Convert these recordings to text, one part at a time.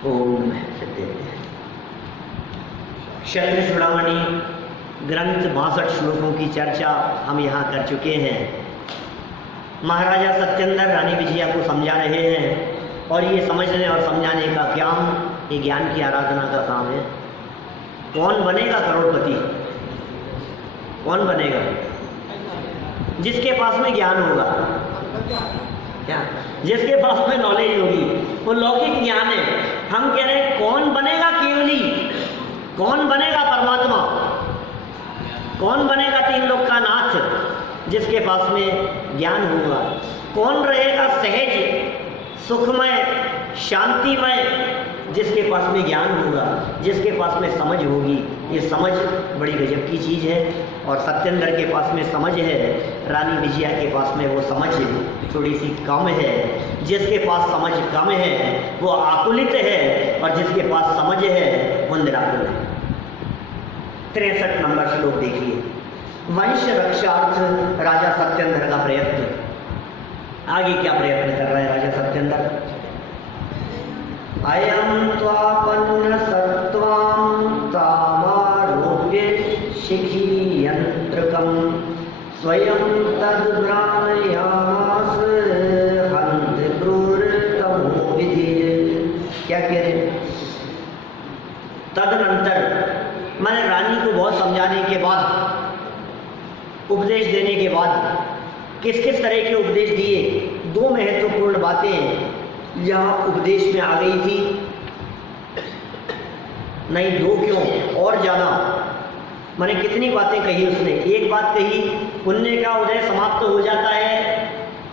ओम क्षत्रिय चूड़ामणि ग्रंथ 62 श्लोकों की चर्चा हम यहाँ कर चुके हैं। महाराजा सत्येंद्र रानी विजया को समझा रहे हैं और ये समझने और समझाने का ज्ञान, ये ज्ञान की आराधना का काम है। कौन बनेगा करोड़पति? कौन बनेगा? जिसके पास में ज्ञान होगा, क्या जिसके पास में नॉलेज होगी, वो लौकिक ज्ञान है। हम कह रहे हैं कौन बनेगा केवली, कौन बनेगा परमात्मा, कौन बनेगा तीन लोक का नाथ? जिसके पास में ज्ञान होगा। कौन रहेगा सहज सुखमय शांतिमय? जिसके पास में ज्ञान होगा, जिसके पास में समझ होगी। ये समझ बड़ी गजब की चीज़ है और सत्येंद्र के पास में समझ है, रानी विजया के पास में वो समझ थोड़ी सी कम है। जिसके पास समझ कम है वो आकुलित है और जिसके पास समझ है वो निराकुल है। 63 नंबर श्लोक देखिए। वंश रक्षार्थ राजा सत्येंद्र का प्रयत्न। आगे क्या प्रयत्न कर रहा है राजा सत्येंद्र? अयम त्वापन्न सत्वां तामारोप्य शिखी यंत्रकम स्वयं तद्भ्रामयामास हन्त क्रूरतमो विधि। क्या कह रहे? तदनंतर मैंने रानी को बहुत समझाने के बाद, उपदेश देने के बाद, किस किस तरह के उपदेश दिए, दो महत्वपूर्ण बातें यहाँ उपदेश में आ गई थी। नहीं दो क्यों और ज़्यादा, मैंने कितनी बातें कही उसने। एक बात कही, पुण्य का उदय समाप्त हो जाता है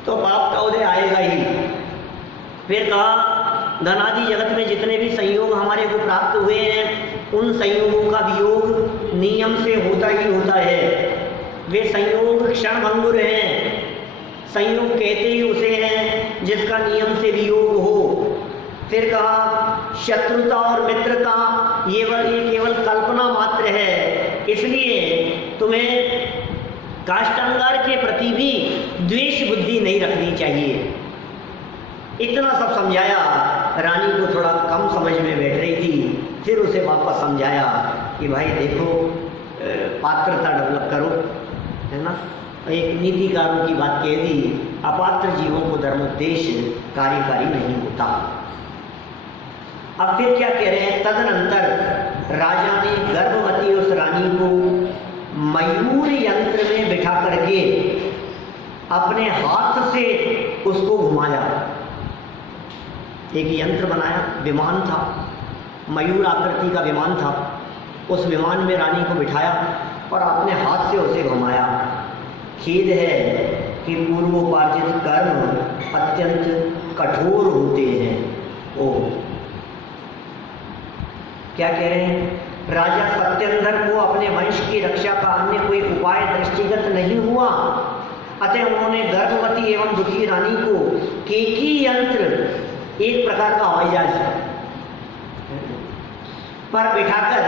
तो पाप का उदय आएगा ही। फिर कहा धनादि जगत में जितने भी संयोग हमारे को प्राप्त हुए हैं, उन संयोगों का वियोग नियम से होता ही होता है। वे संयोग क्षण भंगुर हैं। संयोग कहते ही उसे हैं जिसका नियम से वियोग हो। फिर कहा शत्रुता और मित्रता ये केवल कल्पना मात्र है, इसलिए तुम्हें काष्ठांगार के प्रति भी द्वेष बुद्धि नहीं रखनी चाहिए। इतना सब समझाया। रानी को थोड़ा कम समझ में बैठ रही थी। फिर उसे वापस समझाया कि भाई देखो, पात्रता डेवलप करो, है ना। एक नीतिकारों की बात कह दी, अपात्र जीवों को धर्मोपदेश कार्यकारी नहीं होता। अब फिर क्या कह रहे हैं? तदनंतर राजा ने गर्भवती उस रानी को मयूर यंत्र में बिठा करके अपने हाथ से उसको घुमाया। एक यंत्र बनाया, विमान था, मयूर आकृति का विमान था। उस विमान में रानी को बिठाया और अपने हाथ से उसे घुमाया। खेद है कि पूर्वोपार्जित कर्म अत्यंत कठोर होते हैं। ओ क्या कह रहे हैं? राजा सत्येंद्र को अपने वंश की रक्षा का अन्य कोई उपाय दृष्टिगत नहीं हुआ, अतः उन्होंने गर्भवती एवं दुखी रानी को केकी यंत्र, एक प्रकार का हवाई जहाज पर बिठाकर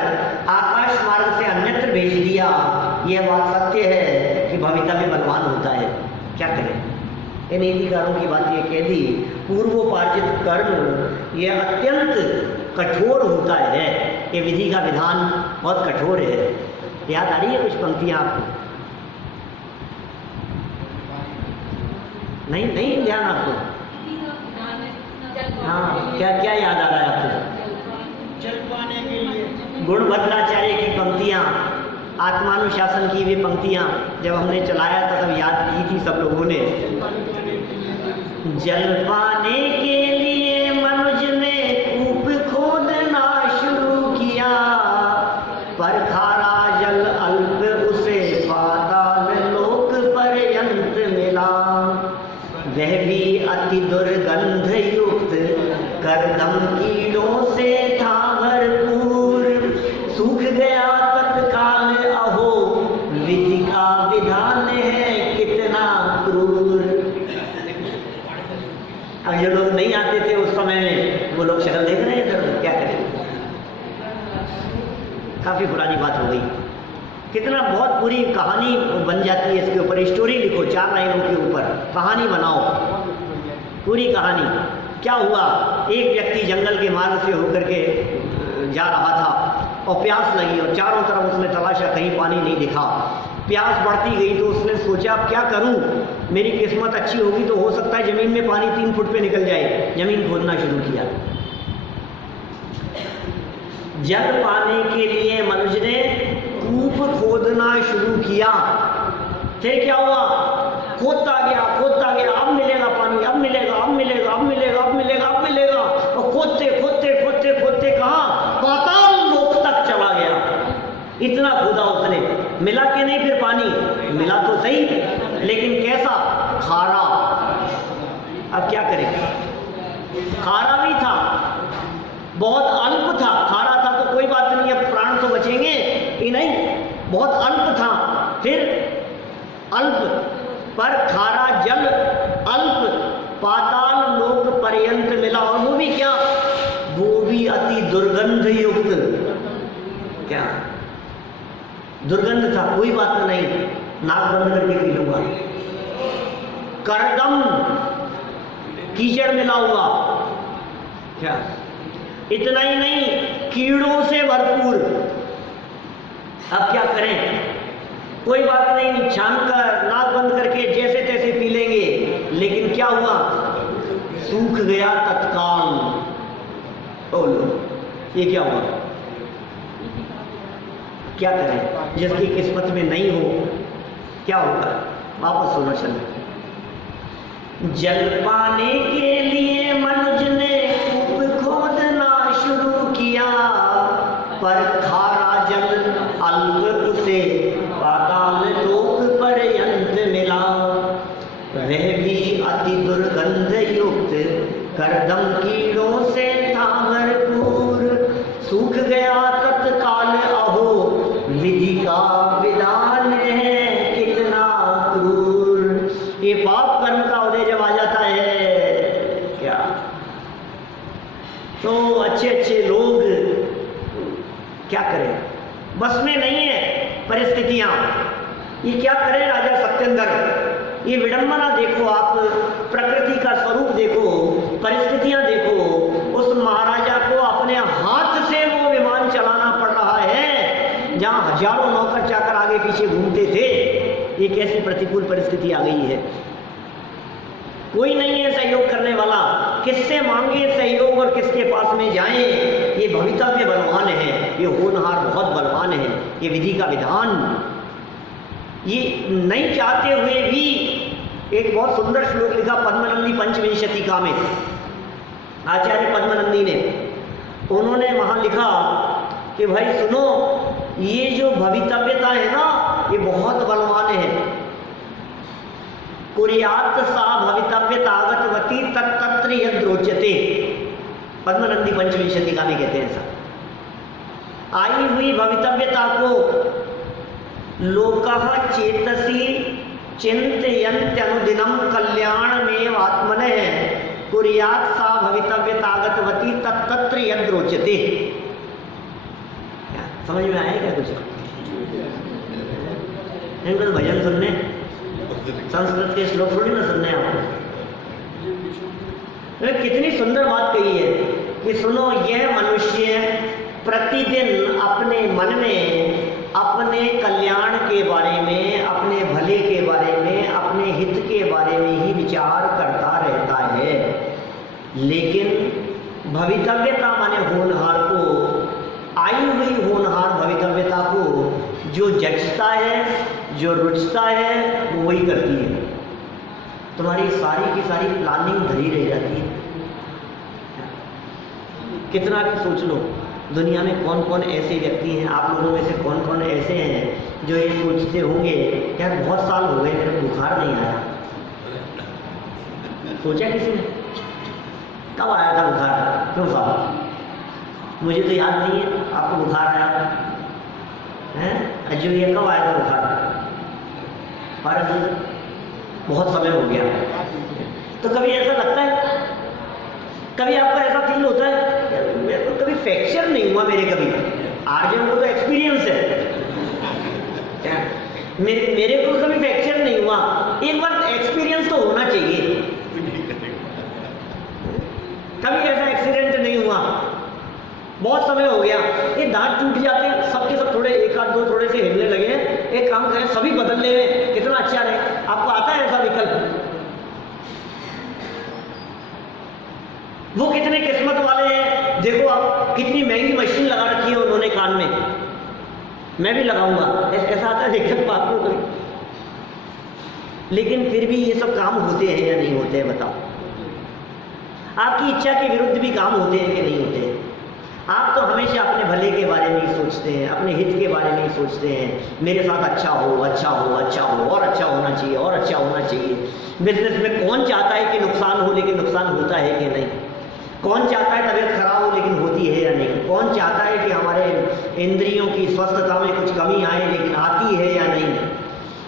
आकाश मार्ग से अन्यत्र भेज दिया। यह बात सत्य है कि भविता में बलवान होता है। क्या करें? इन नीतिकारों की बात ये कह दी, पूर्वोपार्जित कर्म यह अत्यंत कठोर होता है। ये विधि का विधान बहुत कठोर है। याद आ रही है कुछ पंक्तियां आपको? नहीं ध्यान आपको? हाँ, क्या क्या याद आ रहा है आपको? जल पाने के लिए गुणभद्राचार्य की पंक्तियां, आत्मानुशासन की भी पंक्तियां जब हमने चलाया था तब याद की थी सब लोगों ने। जल पाने के लिए मनुज ने कूप खोदना शुरू किया, पर खारा जल अल्प उसे पाताल लोक पर्यंत मिला। वह भी अति दुर्गंध युक्त करदम कीड़ों से था भरपूर। सूख गया तत्काल अहो विधि का विधान है कितना क्रूर। अब जो लोग नहीं आते थे उस समय में, वो लोग शक्ल देख रहे हैं इधर, क्या करें? काफी पुरानी बात हो गई। कितना बहुत पूरी कहानी बन जाती है इसके ऊपर। स्टोरी लिखो 4 लाइनों के ऊपर, कहानी बनाओ, पूरी कहानी। क्या हुआ? एक व्यक्ति जंगल के मार्ग से होकर के जा रहा था और प्यास लगी और चारों तरफ उसने तलाशा, कहीं पानी नहीं दिखा। प्यास बढ़ती गई तो उसने सोचा अब क्या करूं, मेरी किस्मत अच्छी होगी तो हो सकता है ज़मीन में पानी 3 फुट पे निकल जाए। ज़मीन खोदना शुरू किया। जल पाने के लिए मनुष्य ने कूप खोदना शुरू किया। फिर क्या हुआ, खोदता गया, अब मिलेगा पानी, अब मिलेगा, अब मिलेगा, अब मिलेगा, अब मिलेगा, अब मिलेगा, और खोदते खोदते खोदते खोदते कहाँ, पाताल लोक तक चला गया। इतना खोदा उसने, मिला कि नहीं फिर पानी? मिला तो सही, लेकिन कैसा? खारा। अब क्या करें, खारा भी था, बहुत अल्प था। खारा था तो कोई बात नहीं, अब प्राण तो बचेंगे ही नहीं, बहुत अल्प था। फिर अल्प पर खारा जल अल्प पाताल लोक पर्यंत मिला, और वो भी क्या, वो भी अति दुर्गंध युक्त। क्या दुर्गंध था? कोई बात नहीं, नाक बंद करके पी लूंगा। करदम कीचड़ मिला हुआ। क्या, इतना ही नहीं, कीड़ों से भरपूर। अब क्या करें? कोई बात नहीं, छान कर नाक बंद करके जैसे तैसे पी लेंगे। लेकिन क्या हुआ, सूख गया तत्काल। बोलो ये क्या हुआ? क्या करें, जिसकी किस्मत में नहीं हो क्या होगा? वापस सुनो चलो। जल पाने के लिए मनुष्य ने कूप खोदना शुरू किया, पर खारा जल अल्प उसे पाताल लोक पर्यंत मिला। वह भी अति दुर्गंध युक्त, करदम कीड़ों से था भरपूर। सूख गया तत्काल, अहो विधि का विधान है कितना क्रूर। ये पाप कर्म का उदय जब आ जाता है क्या, तो अच्छे अच्छे लोग क्या करें, बस में नहीं है परिस्थितियां। ये क्या करें राजा सत्येंद्र, ये विडंबना देखो आप, प्रकृति का स्वरूप देखो, परिस्थितियां देखो। उस महाराजा को अपने हाथ से वो विमान चलाना पड़ रहा है जहां हजारों नौकर चाकर आगे पीछे घूमते थे। ये कैसी प्रतिकूल परिस्थिति आ गई है। कोई नहीं है सहयोग करने वाला, किससे मांगे सहयोग और किसके पास में जाएं। ये भवितव्य बलवान है, ये होनहार बहुत बलवान है, ये विधि का विधान। ये नहीं चाहते हुए भी एक बहुत सुंदर श्लोक लिखा पद्मनंदी पंचविंशतिका में, आचार्य पद्मनंदी ने। उन्होंने वहां लिखा कि भाई सुनो, ये जो भवितव्यता है ना, ये बहुत बलवान है। कुर्यात सा भवितव्यतागतवती तत्तत्र यद्रोचते, पद्मनंदी पंचविंशतिका में कहते हैं ऐसा। आई हुई भवितव्यता को लोकः चेतसी चिंतयन्त्यनुदिनं कल्याणमेव आत्मनः कुर्यात् सा भवितव्यतागतवती तत्तत्र यद्रोचते। समझ में आया क्या कुछ? इनको तो भजन सुनने, संस्कृत के श्लोक थोड़ी ना सुनने आपको। कितनी सुंदर बात कही है कि सुनो, यह मनुष्य प्रतिदिन अपने मन में अपने कल्याण के बारे में, अपने भले के बारे में, अपने हित के बारे में ही विचार करता रहता है। लेकिन भवितव्यता माने होनहार को, आई हुई होनहार भवितव्यता को जो जचता है, जो रुचता है, वो वही करती है। तुम्हारी सारी की सारी प्लानिंग धरी रह जाती है। कितना भी सोच लो, दुनिया में कौन कौन ऐसे व्यक्ति हैं, आप लोगों में से कौन कौन ऐसे हैं जो ये सोचते होंगे यार बहुत साल हो गए मेरे बुखार नहीं आया। सोचा किसी ने? कब आया था बुखार? क्यों साहब? मुझे तो याद नहीं है आपको बुखार आया है। अजू ये कब आया था बुखार? पर बहुत समय हो गया। तो कभी ऐसा लगता है, कभी आपका ऐसा फील होता है मेरे को कभी फ्रैक्चर नहीं हुआ मेरे कभी। आर्जन को तो एक्सपीरियंस है, मेरे को कभी फ्रैक्चर नहीं हुआ। एक बार एक्सपीरियंस तो होना चाहिए। कभी ऐसा एक्सीडेंट नहीं हुआ, बहुत समय हो गया। ये दांत टूट जाते हैं, सबके सब थोड़े एक आध दो थोड़े से हिलने लगे हैं, एक काम करें सभी बदल ले, कितना अच्छा रहे। आपको आता है ऐसा विकल्प? वो कितने किस्मत वाले हैं, देखो आप कितनी महंगी मशीन लगा रखी है उन्होंने कान में, मैं भी लगाऊंगा, ऐसा आता है विकल्प आपको कभी? लेकिन फिर भी ये सब काम होते हैं या नहीं होते हैं बताओ? आपकी इच्छा के विरुद्ध भी काम होते हैं कि नहीं होते हैं? आप तो हमेशा अपने भले के बारे में ही सोचते हैं, अपने हित के बारे में ही सोचते हैं, मेरे साथ अच्छा हो, अच्छा हो, अच्छा हो, और अच्छा होना चाहिए, और अच्छा होना चाहिए। बिजनेस में कौन चाहता है कि नुकसान हो, लेकिन नुकसान होता है कि नहीं? कौन चाहता है तबीयत खराब हो, लेकिन होती है या नहीं? कौन चाहता है कि हमारे इंद्रियों की स्वस्थता में कुछ कमी आए, लेकिन आती है या नहीं?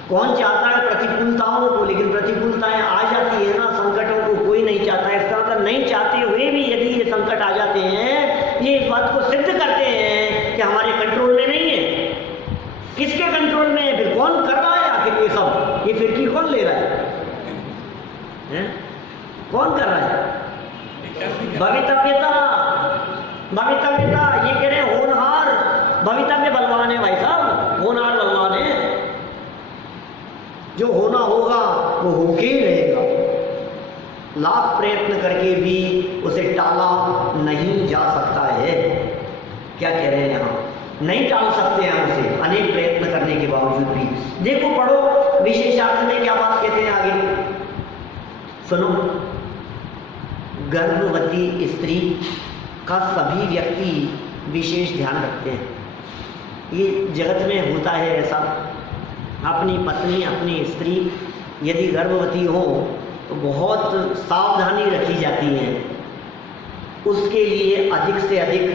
कौन चाहता है प्रतिकूलताओं को, लेकिन प्रतिकूलताएं आ जाती है ना। संकटों को कोई नहीं चाहता है। इसका मतलब नहीं चाहते हुए भी यदि ये संकट आ जाते हैं, ये इस बात को सिद्ध करते हैं कि हमारे कंट्रोल में नहीं है। किसके कंट्रोल में है? फिर कौन कर रहा है आखिर ये सब? ये फिरकी कौन ले रहा है? कौन कर रहा है? भवितव्यता, भवितव्यता ये कह रहे हैं होनहार। भवितव्य बलवान है भाई साहब, होनहार बलवान है। जो होना होगा वो होके ही रहेगा, लाख प्रयत्न करके भी उसे टाला नहीं जा सकता है। क्या कह रहे हैं यहाँ? नहीं टाल सकते हैं उसे, अनेक प्रयत्न करने के बावजूद भी। देखो पढ़ो विशेषार्थ में क्या बात कहते हैं आगे, सुनो। गर्भवती स्त्री का सभी व्यक्ति विशेष ध्यान रखते हैं। ये जगत में होता है ऐसा, अपनी पत्नी, अपनी स्त्री यदि गर्भवती हो तो बहुत सावधानी रखी जाती है, उसके लिए अधिक से अधिक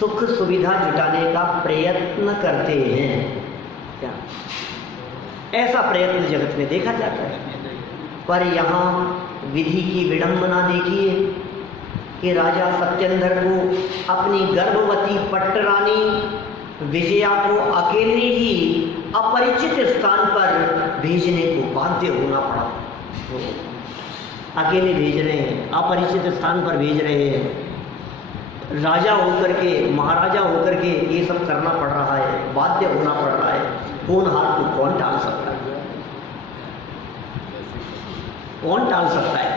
सुख सुविधा जुटाने का प्रयत्न करते हैं। क्या ऐसा प्रयत्न जगत में देखा जाता है? पर यहाँ विधि की विडंबना देखिए कि राजा सत्येंद्र को अपनी गर्भवती पट्टरानी विजया को अकेले ही अपरिचित स्थान पर भेजने को बाध्य होना पड़ा। अकेले भेज रहे हैं, अपरिचित स्थान पर भेज रहे हैं। राजा होकर के, महाराजा होकर के ये सब करना पड़ रहा है, बाध्य होना पड़ रहा है। होनहार को कौन टाल सकता है? कौन टाल सकता है?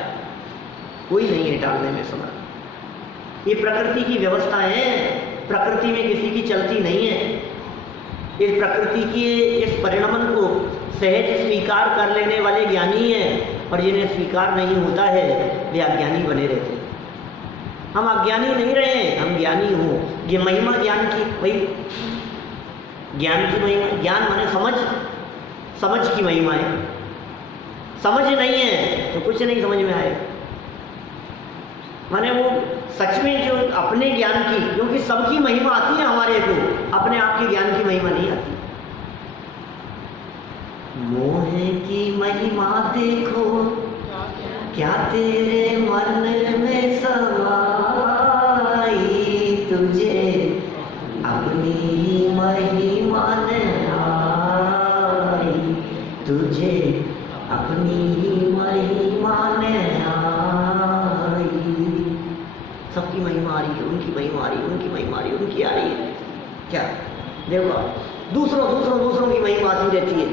कोई नहीं है टालने में समर्थ। ये प्रकृति की व्यवस्था है, प्रकृति में किसी की चलती नहीं है। इस प्रकृति के इस परिणमन को सहज स्वीकार कर लेने वाले ज्ञानी हैं, और जिन्हें स्वीकार नहीं होता है वे अज्ञानी बने रहते हैं। हम अज्ञानी नहीं रहे, हम ज्ञानी हो। ये महिमा ज्ञान की, भाई ज्ञान की महिमा, ज्ञान माने समझ, समझ की महिमा है। समझ नहीं है तो कुछ नहीं समझ में आए। माने वो सच में जो अपने ज्ञान की, क्योंकि सबकी महिमा आती है हमारे को, अपने आप के ज्ञान की महिमा नहीं आती। मोह की महिमा देखो क्या तेरे मन में समाई, तुझे अपनी ही महिमा ने आई, तुझे अपनी ही महिमा ने आई। सबकी महिमा आ रही है, उनकी महिमा आ रही है, उनकी महिमा आ रही है, उनकी आ रही है। क्या देखो, दूसरों की महिमा आती रहती है।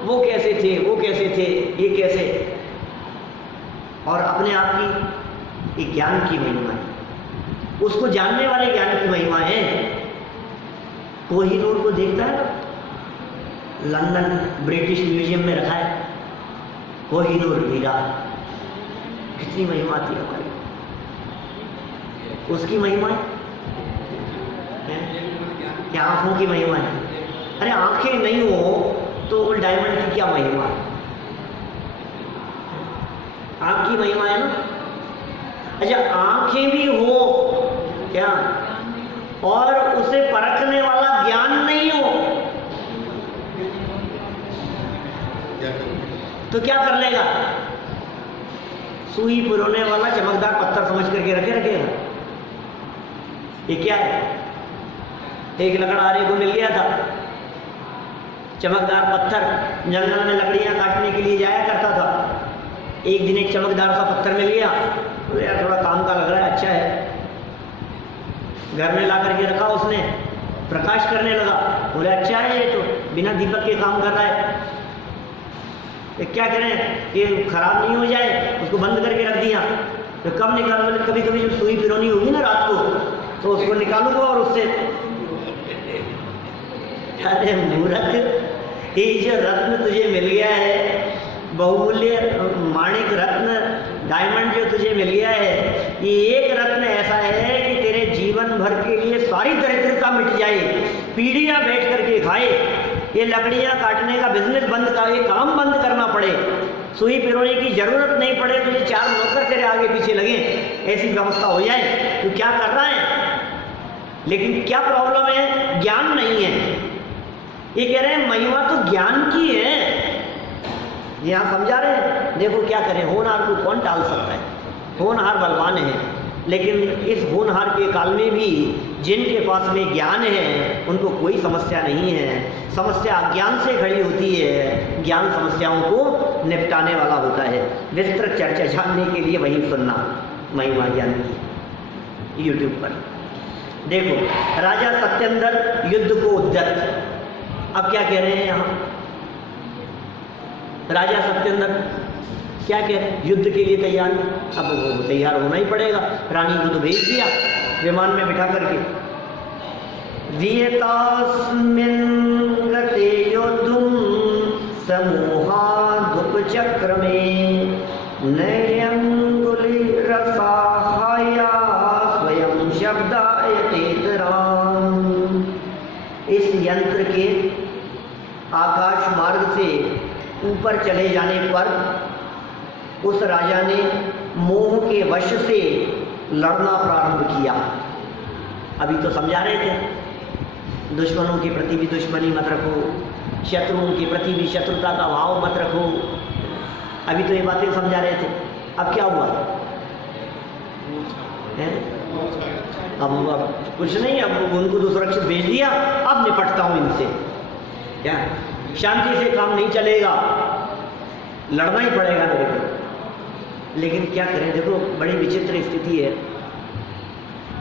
वो कैसे थे, वो कैसे थे, ये कैसे, और अपने आप की एक ज्ञान की महिमा है, उसको जानने वाले ज्ञान की महिमा है। कोहिनूर को देखता है, लंदन ब्रिटिश म्यूजियम में रखा है कोहिनूर हीरा, कितनी महिमा थी हमारी, उसकी महिमा है क्या? आंखों की महिमा है। अरे आंखें नहीं हो तो वो डायमंड की क्या महिमा है? आंख की महिमा है ना। अच्छा, आंखें भी हो क्या, और उसे परखने वाला ज्ञान नहीं हो तो क्या कर लेगा? सुई पुरोने वाला चमकदार पत्थर समझ करके रखेगा। ये क्या है? एक लकड़हारे को मिल गया था चमकदार पत्थर, जंगल में लकड़ियां काटने के लिए जाया करता था। एक दिन एक चमकदार सा पत्थर मिल गया, बोले यार थोड़ा काम का लग रहा है, अच्छा है। घर में ला करके रखा उसने, प्रकाश करने लगा, बोले अच्छा है ये तो बिना दीपक के काम कर रहा है। तो क्या करें कि खराब नहीं हो जाए, उसको बंद करके रख दिया। तो कब निकाल, बोले कभी कभी जब सुई पिरोनी होगी ना रात को तो उसको निकालूंगा और उससे। अरे मूर्ख, ये जो रत्न तुझे मिल गया है, बहुमूल्य माणिक रत्न, डायमंड जो तुझे मिल गया है, ये एक रत्न ऐसा है कि तेरे जीवन भर के लिए सारी दरिद्रता मिट जाए, पीढ़ियां बैठ करके खाए, ये लकड़ियां काटने का बिजनेस बंद कर, ये काम बंद करना पड़े, सुई पिरोने की जरूरत नहीं पड़े, तुझे 4 नौकर तेरे आगे पीछे लगे, ऐसी व्यवस्था हो जाए। तू क्या कर रहा है? लेकिन क्या प्रॉब्लम है? ज्ञान नहीं है। ये कह रहे हैं महिमा तो ज्ञान की है, ये आप समझा रहे हैं। देखो क्या करें, होनहार को कौन टाल सकता है? होनहार बलवान है, लेकिन इस होनहार के काल में भी जिनके पास में ज्ञान है उनको कोई समस्या नहीं है। समस्या अज्ञान से खड़ी होती है, ज्ञान समस्याओं को निपटाने वाला होता है। विस्तृत चर्चा जानने के लिए वही सुनना महिमा ज्ञान की यूट्यूब पर। देखो राजा सत्येंद्र युद्ध को उद्यत, अब क्या कह रहे हैं यहाँ राजा सत्येंद्र, क्या कह रहे हैं? युद्ध के लिए तैयार। अब वो तैयार होना ही पड़ेगा, रानी को तो भेज दिया विमान में बिठा करके। वियतास्मिन् गते योद्धुं समूहादुप चक्रमे नयंगुलिरसाहाया स्वयं शब्दायतेतराम। इस यंत्र के आकाश मार्ग से ऊपर चले जाने पर उस राजा ने मोह के वश से लड़ना प्रारंभ किया। अभी तो समझा रहे थे दुश्मनों के प्रति भी दुश्मनी मत रखो, शत्रुओं के प्रति भी शत्रुता का भाव मत रखो। अभी तो ये बातें समझा रहे थे। अब क्या हुआ है? अब कुछ नहीं, अब उनको तो सुरक्षित भेज दिया, अब निपटता हूं इनसे। क्या शांति से काम नहीं चलेगा, लड़ना ही पड़ेगा मेरे को। लेकिन क्या करें, देखो बड़ी विचित्र स्थिति है।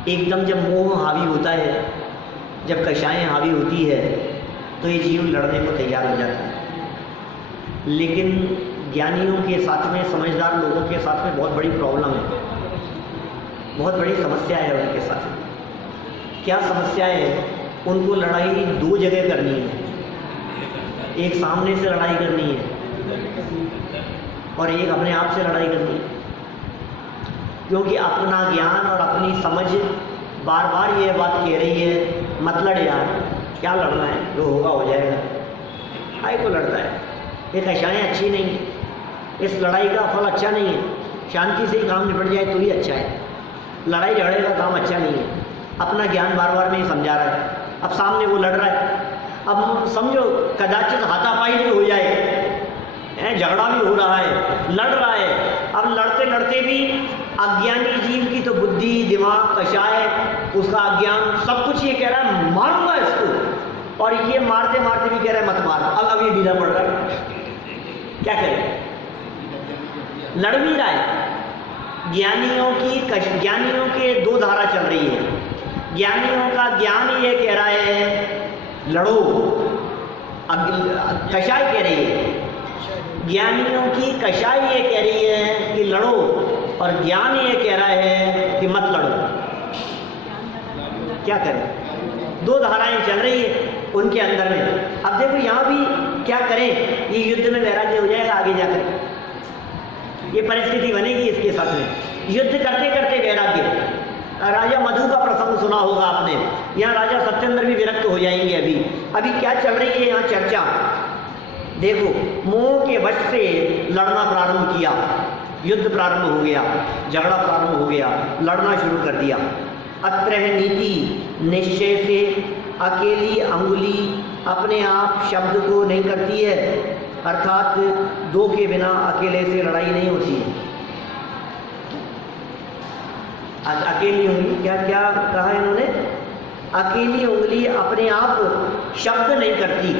एकदम जब मोह हावी होता है, जब कषायें हावी होती है, तो ये जीव लड़ने को तैयार हो जाता है। लेकिन ज्ञानियों के साथ में, समझदार लोगों के साथ में बहुत बड़ी प्रॉब्लम है, बहुत बड़ी समस्या है उनके साथ। क्या समस्या है? उनको लड़ाई 2 जगह करनी है। एक सामने से लड़ाई करनी है और एक अपने आप से लड़ाई करनी है। क्योंकि अपना ज्ञान और अपनी समझ बार बार ये बात कह रही है, मत लड़ यार, क्या लड़ना है, जो होगा हो जाएगा। आए तो लड़ता है। ये कषायें अच्छी नहीं है, इस लड़ाई का फल अच्छा नहीं है। शांति से ही काम निपट जाए तो ही अच्छा है, लड़ाई झगड़े का काम अच्छा नहीं है। अपना ज्ञान बार बार नहीं समझा रहा है, अब सामने वो लड़ रहा है। अब समझो कदाचित हाथापाई भी हो जाए, झगड़ा भी हो रहा है, लड़ रहा है। अब लड़ते लड़ते भी अज्ञानी जीव की तो बुद्धि, दिमाग, कषाय, उसका अज्ञान सब कुछ ये कह रहा है मारूंगा इसको, और ये मारते मारते भी कह रहा है मत मार। अब ये ढीला पड़ रहा है, क्या करें? लड़ भी रहा है। ज्ञानियों के 2 धारा चल रही है। ज्ञानियों का ज्ञान ये कह रहा है लड़ो, कषाय कह रही है। ज्ञानियों की कषाय ये कह रही है कि लड़ो, और ज्ञान ये कह रहा है कि मत लड़ो। क्या करें? 2 धाराएं चल रही है उनके अंदर में। अब देखो यहाँ भी क्या करें, ये युद्ध में वैराग्य हो जाएगा आगे जाकर, ये परिस्थिति बनेगी इसके साथ में। युद्ध करते करते वैराग्य। राजा मधु का प्रसंग सुना होगा आपने, यहाँ राजा सत्येंद्र भी विरक्त हो जाएंगे। अभी क्या चल रही है यहाँ चर्चा? देखो, मोह के वश से लड़ना प्रारंभ किया, युद्ध प्रारंभ हो गया, झगड़ा प्रारंभ हो गया, लड़ना शुरू कर दिया। अत्र नीति निश्चय से अकेली अंगुली अपने आप शब्द को नहीं करती है, अर्थात 2 के बिना अकेले से लड़ाई नहीं होती है। अकेली उंगली, क्या क्या कहा इन्होंने? अकेली उंगली अपने आप शब्द नहीं करती।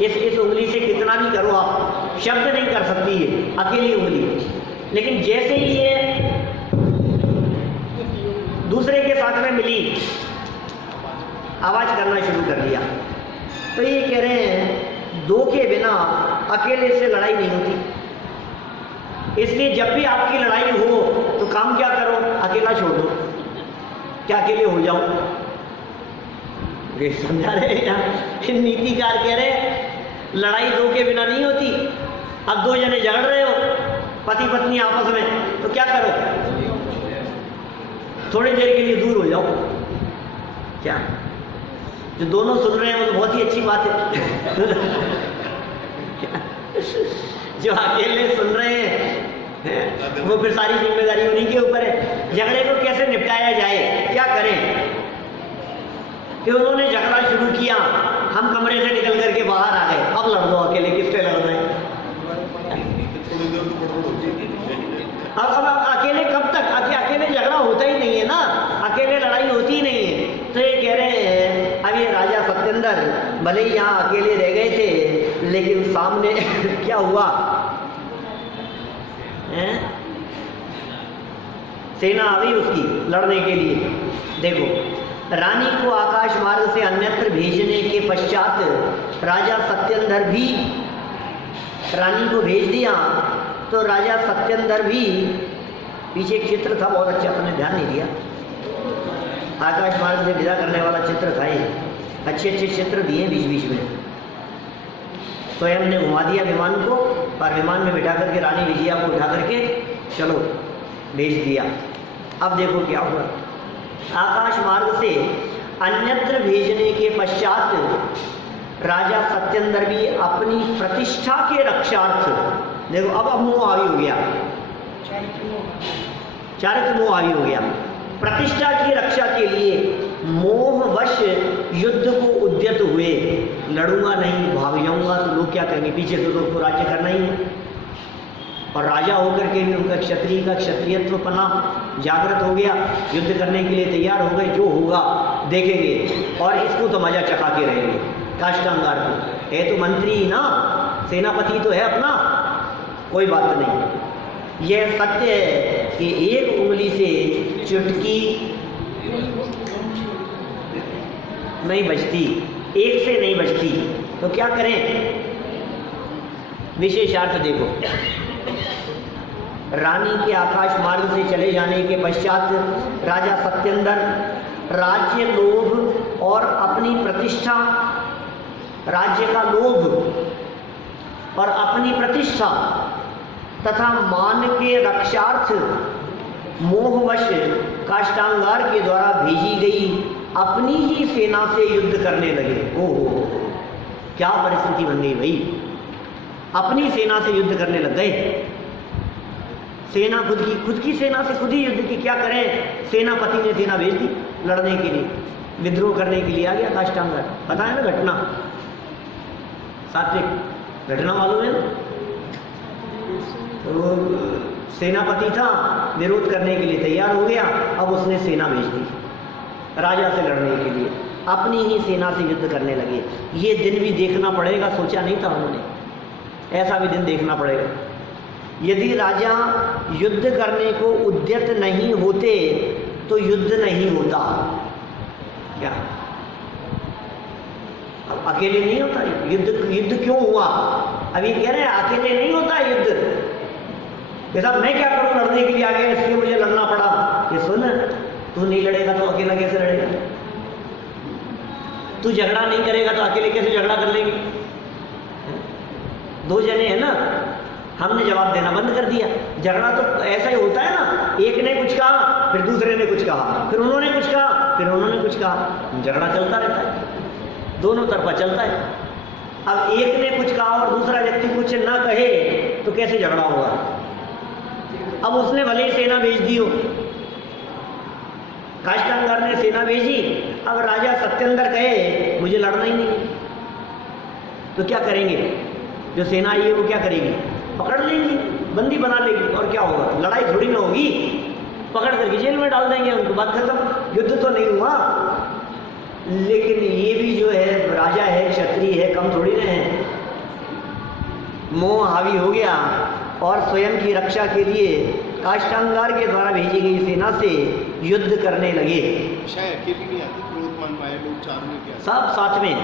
इस उंगली से कितना भी करो आप, शब्द नहीं कर सकती है अकेली उंगली। लेकिन जैसे ही ये दूसरे के साथ में मिली, आवाज करना शुरू कर दिया। तो ये कह रहे हैं दो के बिना अकेले से लड़ाई नहीं होती, इसलिए जब भी आपकी लड़ाई हो तो काम क्या करो, अकेला छोड़ दो, क्या अकेले हो जाओ। ये समझा रहे हैं यहाँ नीतिकार कह रहे हैं लड़ाई दो के बिना नहीं होती। अब दो जने झगड़ रहे हो पति पत्नी आपस में, तो क्या करो, थोड़ी देर के लिए दूर हो जाओ। क्या जो दोनों सुन रहे हैं वो तो बहुत ही अच्छी बात है जो अकेले सुन रहे हैं वो फिर सारी जिम्मेदारी उन्हीं के ऊपर है। झगड़े को कैसे निपटाया जाए, क्या करें कि उन्होंने झगड़ा शुरू किया, हम कमरे से निकल करके बाहर आ गए, अब लड़ दो अकेले, किससे लड़ रहे हैं। अब अकेले कब तक, अकेले झगड़ा होता ही नहीं है ना, अकेले लड़ाई होती ही नहीं है। तो ये कह रहे हैं अब ये राजा सत्येंद्र भले ही यहाँ अकेले रह गए थे, लेकिन सामने क्या हुआ है? सेना आ गई उसकी लड़ने के लिए। देखो रानी को आकाश मार्ग से अन्यत्र भेजने के पश्चात राजा सत्येंद्र भी रानी को भेज दिया। तो राजा सत्येंद्र भी, पीछे एक चित्र था बहुत अच्छा, आपने ध्यान नहीं दिया, आकाश मार्ग से विदा करने वाला चित्र था ये, अच्छे अच्छे चित्र दिए बीच बीच में। स्वयं ने घुमा दिया विमान को और विमान में बिठा करके रानी विजया को उठा करके चलो भेज दिया। अब देखो क्या हुआ, आकाश मार्ग से अन्यत्र भेजने के पश्चात राजा सत्येंद्र भी अपनी प्रतिष्ठा के रक्षार्थ, देखो अब मोह हावी हो गया, चारित्र मोह हावी हो गया, प्रतिष्ठा की रक्षा के लिए मोहवश युद्ध को उद्यत हुए। लड़ूंगा नहीं, भाग जाऊंगा तो लोग क्या कहेंगे, पीछे से तो उसको राज्य करना ही है। और राजा होकर के भी उनका क्षत्रिय का क्षत्रियत्व पना जागृत हो गया, युद्ध करने के लिए तैयार हो गए, जो होगा देखेंगे और इसको तो मजा चखा के रहेंगे। काष्टांगार को है तो मंत्री ही ना, सेनापति तो है अपना, कोई बात नहीं। यह सत्य है कि एक उंगली से चुटकी नहीं बजती, एक से नहीं बजती, तो क्या करें। विशेषार्थ देखो, रानी के आकाश मार्ग से चले जाने के पश्चात राजा सत्येंद्र राज्य लोभ और अपनी प्रतिष्ठा, राज्य का लोभ और अपनी प्रतिष्ठा तथा मान के रक्षार्थ मोहवश काष्टांगार के द्वारा भेजी गई अपनी ही सेना से युद्ध करने लगे। ओहो, क्या परिस्थिति बन गई भाई, अपनी सेना से युद्ध करने लग गए। सेना खुद की सेना से खुद ही युद्ध की, क्या करें, सेनापति ने सेना भेज दी लड़ने के लिए, विद्रोह करने के लिए आ गया काष्टांगार। पता है ना घटना, सात्विक घटना मालूम है ना। तो सेनापति था, विरोध करने के लिए तैयार हो गया, अब उसने सेना भेज दी राजा से लड़ने के लिए, अपनी ही सेना से युद्ध करने लगे। ये दिन भी देखना पड़ेगा, सोचा नहीं था उन्होंने, ऐसा भी दिन देखना पड़ेगा। यदि राजा युद्ध करने को उद्यत नहीं होते तो युद्ध नहीं होता। क्या अब अकेले नहीं होता युद्ध क्यों हुआ, अभी कह रहे हैं अकेले नहीं होता युद्ध। साहब मैं क्या करूं, लड़ने के लिए आ गया, इसलिए मुझे लड़ना पड़ा। ये सुन, तू नहीं लड़ेगा तो अकेला कैसे लड़ेगा, तू झगड़ा नहीं करेगा तो अकेले कैसे झगड़ा कर लेंगे। दो जने हैं ना, हमने जवाब देना बंद कर दिया। झगड़ा तो ऐसा ही होता है ना, एक ने कुछ कहा फिर दूसरे ने कुछ कहा, फिर उन्होंने कुछ कहा फिर उन्होंने कुछ कहा, झगड़ा चलता रहता है, दोनों तरफा चलता है। अब एक ने कुछ कहा और दूसरा व्यक्ति कुछ ना कहे तो कैसे झगड़ा होगा। अब उसने भले ही सेना भेज दी हो, काष्टांगार ने सेना भेजी, अब राजा सत्येंद्र कहे मुझे लड़ना ही नहीं, तो क्या करेंगे, जो सेना आई है वो क्या करेगी, पकड़ लेंगी, बंदी बना लेगी, और क्या होगा, लड़ाई थोड़ी ना होगी, पकड़ करके जेल में डाल देंगे उनको, बात खत्म, युद्ध तो नहीं हुआ। लेकिन ये भी जो है राजा है, क्षत्रिय है, कम थोड़ी ना है। मोह हावी हो गया और स्वयं की रक्षा के लिए काष्टांगार के द्वारा भेजी गई सेना से युद्ध करने लगे। शायद अकेली नहीं आती, क्रोध मान माया लोग चारों में क्या सब साथ में,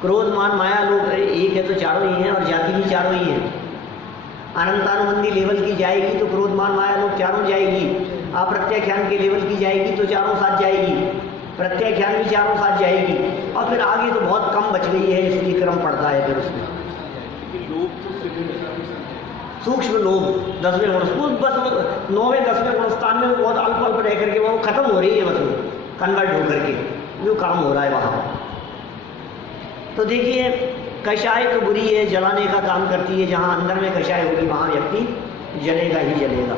क्रोध मान माया लोग एक है तो चारों ही हैं, और जाति भी चारों ही है। अनंतानुबंधी लेवल की जाएगी तो क्रोध मान माया लोग चारों जाएगी, अप्रत्याख्यान के लेवल की जाएगी तो चारों साथ जाएगी, प्रत्याख्यान भी चारों साथ जाएगी, और फिर आगे तो बहुत कम बच गई है, इसलिए क्रम पड़ता है फिर उसमें। लोग तो सूक्ष्म लोग 10वें गुण, बस 9वें 10वें गुणस्थान में बहुत अल्प अल्प रह करके वो खत्म हो रही है, बस वो कन्वर्ट होकर के जो काम हो रहा है वहाँ। तो देखिए कषाय तो बुरी है, जलाने का काम करती है, जहाँ अंदर में कषाय होगी वहाँ व्यक्ति जलेगा ही जलेगा।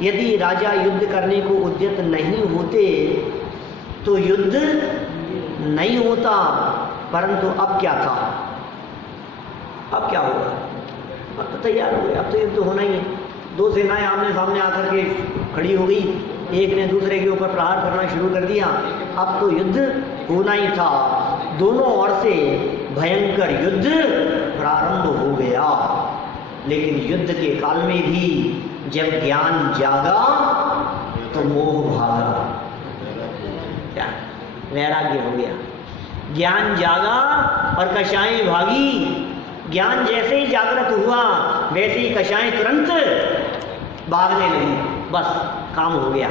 यदि राजा युद्ध करने को उद्यत नहीं होते तो युद्ध नहीं होता, परंतु अब क्या था, अब क्या होगा, अब तो तैयार हो गए, अब तो युद्ध होना ही है। दो सेनाएं आमने सामने आकर के खड़ी हो गई, एक ने दूसरे के ऊपर प्रहार करना शुरू कर दिया, अब तो युद्ध होना ही था। दोनों ओर से भयंकर युद्ध प्रारंभ हो गया। लेकिन युद्ध के काल में भी जब ज्ञान जागा तो मोह भागा, क्या वैराग्य हो गया। ज्ञान जागा और कषाएं भागी। ज्ञान जैसे ही जागृत हुआ वैसे ही कषाएं तुरंत भागने लगी, बस काम हो गया।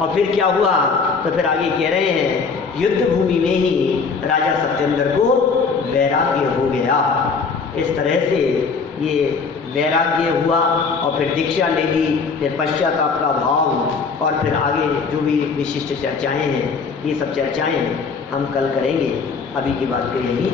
और फिर क्या हुआ, तो फिर आगे कह रहे हैं युद्ध भूमि में ही राजा सत्येंद्र को वैराग्य हो गया। इस तरह से ये वैराग्य हुआ और फिर दीक्षा ले ली, फिर पश्चाताप का भाव, और फिर आगे जो भी विशिष्ट चर्चाएं हैं ये सब चर्चाएं हम कल करेंगे। अभी की बात करेंगे।